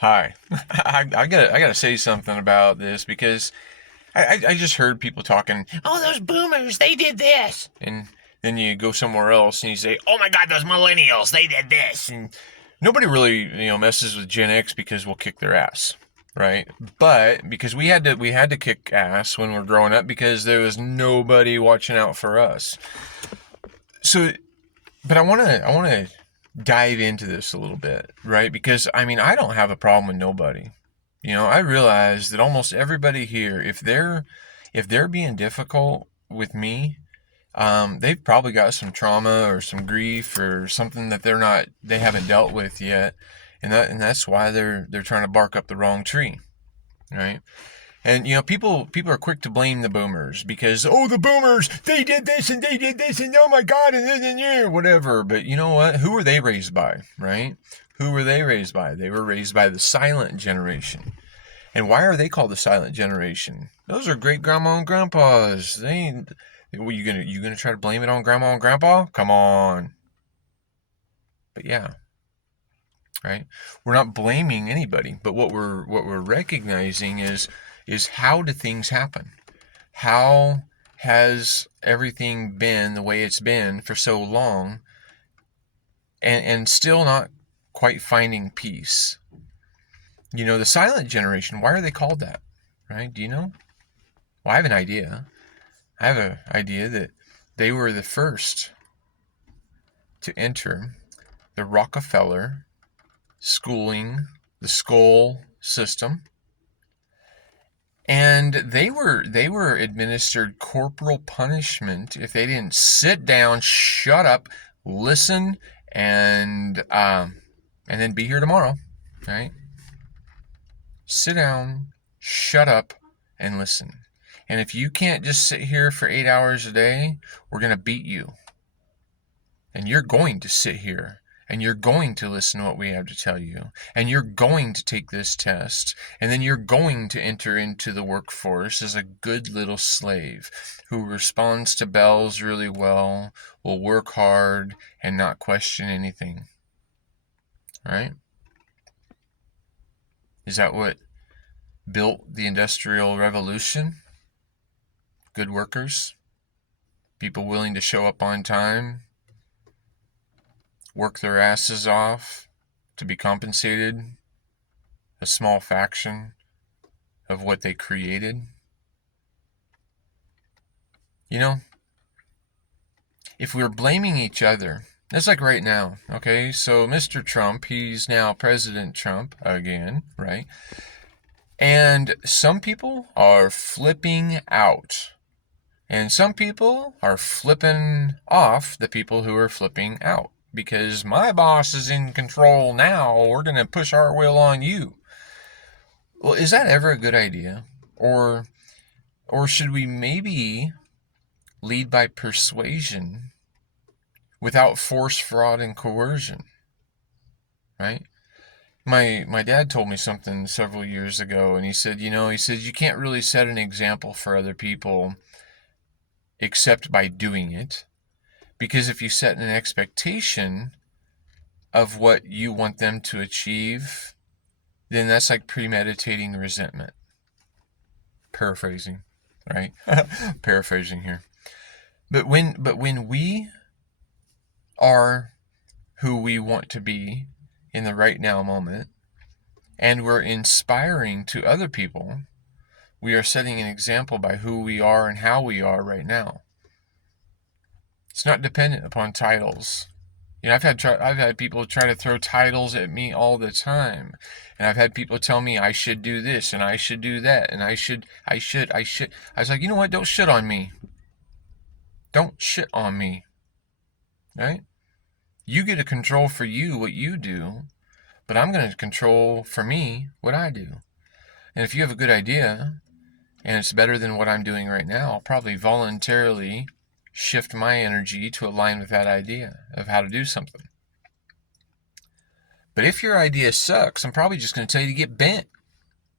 Hi. I gotta say something about this because I just heard people talking, oh, those boomers, they did this. And then you go somewhere else and you say, oh my God, those millennials, they did this. And nobody really, messes with Gen X because we'll kick their ass. Right? But because we had to kick ass when we were growing up because there was nobody watching out for us. So but I wanna dive into this a little bit, right? Because I mean I don't have a problem with nobody. I realize that almost everybody here, if they're being difficult with me, they've probably got some trauma or some grief or something that they haven't dealt with yet, and that's why they're trying to bark up the wrong tree, right? And people are quick to blame the boomers because the boomers, they did this and they did this and oh my God and whatever. But you know what? Who were they raised by, right? Who were they raised by? They were raised by the silent generation. And why are they called the silent generation? Those are great grandma and grandpas. They ain't. Well, you gonna try to blame it on grandma and grandpa? Come on. But yeah, right. We're not blaming anybody, but what we're recognizing is how do things happen? How has everything been the way it's been for so long, and still not quite finding peace? The silent generation. Why are they called that? Right? Do you know? Well, I have an idea. I have an idea that they were the first to enter the Rockefeller schooling, the school system, and they were administered corporal punishment if they didn't sit down, shut up, listen, and then be here tomorrow, right? Sit down, shut up, and listen. And if you can't just sit here for 8 hours a day, we're going to beat you. And you're going to sit here and you're going to listen to what we have to tell you. And you're going to take this test. And then you're going to enter into the workforce as a good little slave who responds to bells really well, will work hard, and not question anything. All right? Is that what built the Industrial Revolution? Good workers? People willing to show up on time? Work their asses off to be compensated, a small fraction of what they created. If we're blaming each other, that's like right now, okay? So Mr. Trump, he's now President Trump again, right? And some people are flipping out. And some people are flipping off the people who are flipping out. Because my boss is in control now, we're going to push our will on you. Well, is that ever a good idea? Or should we maybe lead by persuasion without force, fraud, and coercion? Right? My dad told me something several years ago, and he said, you can't really set an example for other people except by doing it. Because if you set an expectation of what you want them to achieve, then that's like premeditating resentment. Paraphrasing, right? Paraphrasing here. But when we are who we want to be in the right now moment, and we're inspiring to other people, we are setting an example by who we are and how we are right now. It's not dependent upon titles. I've had people try to throw titles at me all the time, and I've had people tell me I should do this and I should do that and I should. I was like, you know what? Don't shit on me. Don't shit on me, right? You get to control for you what you do, but I'm going to control for me what I do. And if you have a good idea and it's better than what I'm doing right now, I'll probably voluntarily shift my energy to align with that idea of how to do something. But if your idea sucks, I'm probably just going to tell you to get bent,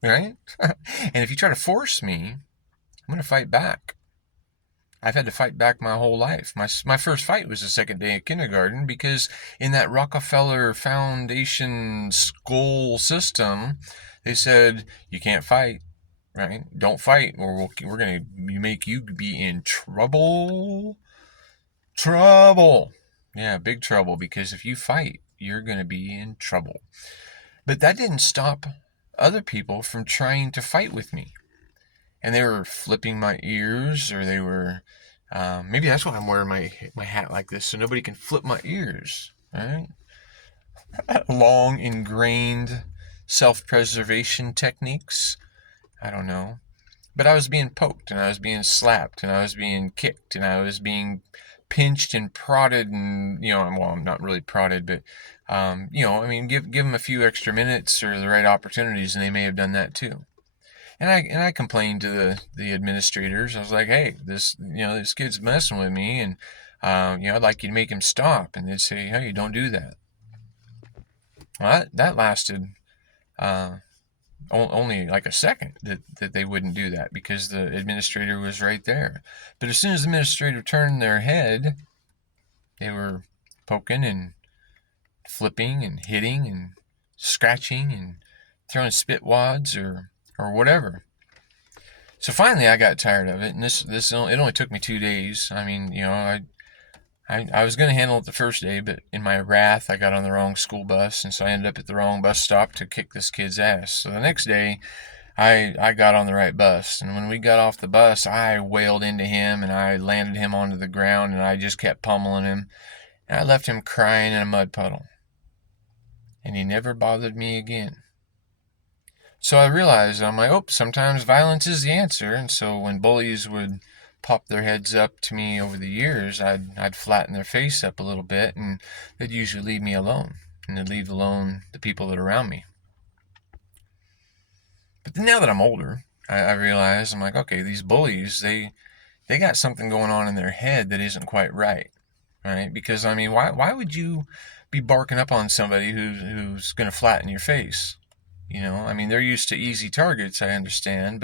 right? And if you try to force me, I'm going to fight back. I've had to fight back my whole life. My first fight was the second day of kindergarten because in that Rockefeller Foundation school system, they said you can't fight, right? Don't fight, or we're gonna make you be in trouble. Trouble. Yeah, big trouble, because if you fight, you're gonna be in trouble. But that didn't stop other people from trying to fight with me, and they were flipping my ears, or they were maybe that's why I'm wearing my hat like this, so nobody can flip my ears. Right? Long ingrained self-preservation techniques. I don't know, but I was being poked, and I was being slapped, and I was being kicked, and I was being pinched and prodded, and well, I'm not really prodded, but I mean, give them a few extra minutes or the right opportunities, and they may have done that too. And I complained to the administrators. I was like, hey, this kid's messing with me, and I'd like you to make him stop. And they'd say, hey, don't do that. Well, that lasted only like a second that they wouldn't do that, because the administrator was right there. But as soon as the administrator turned their head, they were poking and flipping and hitting and scratching and throwing spit wads or whatever. So finally, I got tired of it, and it only took me 2 days. I mean, I was going to handle it the first day, but in my wrath, I got on the wrong school bus, and so I ended up at the wrong bus stop to kick this kid's ass. So the next day, I got on the right bus, and when we got off the bus, I wailed into him, and I landed him onto the ground, and I just kept pummeling him, and I left him crying in a mud puddle, and he never bothered me again. So I realized, I'm like, oh, sometimes violence is the answer. And so when bullies would pop their heads up to me over the years, I'd flatten their face up a little bit, and they'd usually leave me alone, and they'd leave alone the people that are around me. But then now that I'm older, I realize, I'm like, okay, these bullies, they got something going on in their head that isn't quite right, right? Because I mean, why would you be barking up on somebody who's going to flatten your face? I mean, they're used to easy targets, I understand,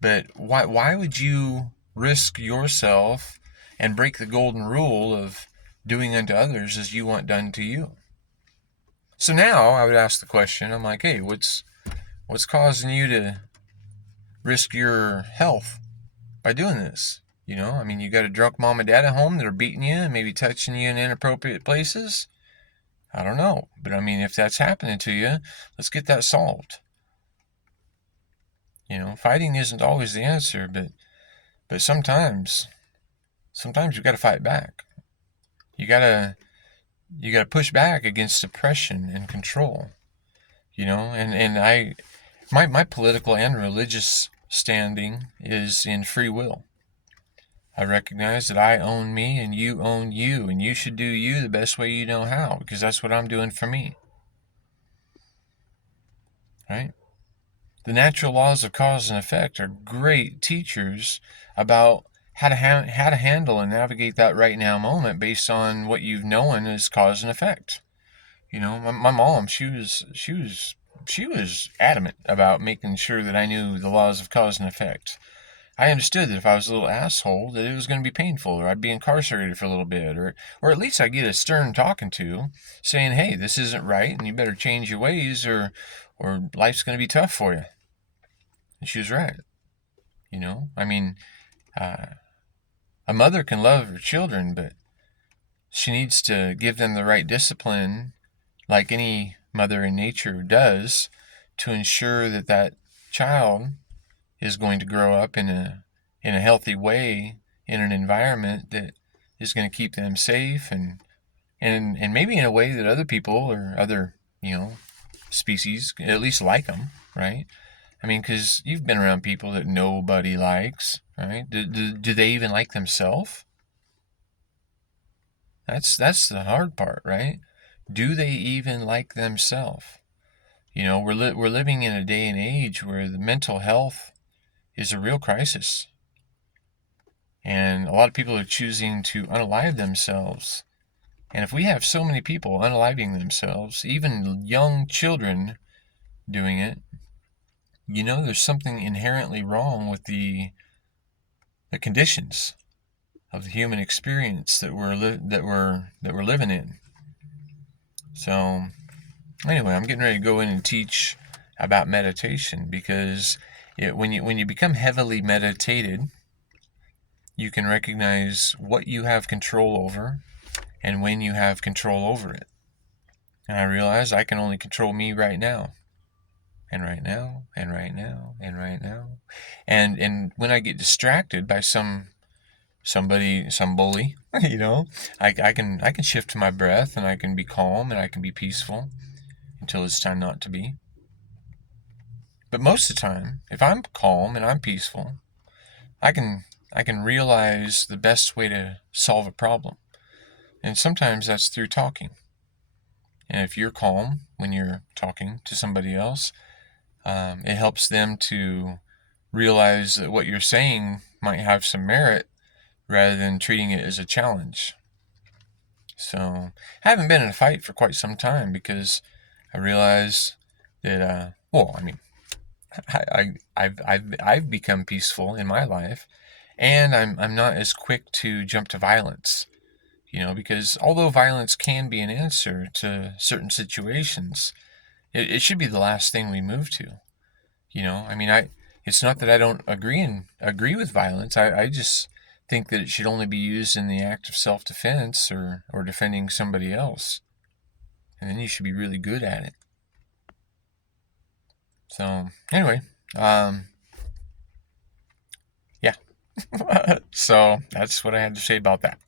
but why would you risk yourself and break the golden rule of doing unto others as you want done to you? So now I would ask the question, I'm like, hey, what's causing you to risk your health by doing this? I mean, you got a drunk mom and dad at home that are beating you and maybe touching you in inappropriate places? I don't know. But I mean, if that's happening to you, let's get that solved. Fighting isn't always the answer, but sometimes you got to fight back. You got to push back against suppression and control. And my political and religious standing is in free will. I recognize that I own me and you own you, and you should do you the best way you know how, because that's what I'm doing for me. Right? The natural laws of cause and effect are great teachers about how to handle and navigate that right now moment based on what you've known as cause and effect. My mom, she was adamant about making sure that I knew the laws of cause and effect. I understood that if I was a little asshole, that it was going to be painful, or I'd be incarcerated for a little bit, or at least I'd get a stern talking to, saying, hey, this isn't right, and you better change your ways, or life's going to be tough for you. And she was right. I mean, a mother can love her children, but she needs to give them the right discipline, like any mother in nature does, to ensure that that child is going to grow up in a healthy way, in an environment that is going to keep them safe, and maybe in a way that other people or other species at least like them, right? I mean, because you've been around people that nobody likes, right? Do they even like themselves? That's the hard part, right? Do they even like themselves? We're living in a day and age where the mental health is a real crisis. And a lot of people are choosing to unalive themselves. And if we have so many people unaliving themselves, even young children doing it, there's something inherently wrong with the conditions. of the human experience that we're living in. So anyway, I'm getting ready to go in and teach about meditation, because when you become heavily meditated, you can recognize what you have control over and when you have control over it. And I realize I can only control me right now. And right now, and right now, and right now. And when I get distracted by some bully, I can shift my breath, and I can be calm, and I can be peaceful until it's time not to be. But most of the time, if I'm calm and I'm peaceful, I can realize the best way to solve a problem. And sometimes that's through talking. And if you're calm when you're talking to somebody else, it helps them to realize that what you're saying might have some merit, rather than treating it as a challenge. So I haven't been in a fight for quite some time, because I realize that, I've become peaceful in my life, and I'm not as quick to jump to violence. Because although violence can be an answer to certain situations, it should be the last thing we move to. It's not that I don't agree with violence. I just think that it should only be used in the act of self-defense, or defending somebody else. And then you should be really good at it. So anyway, yeah. So that's what I had to say about that.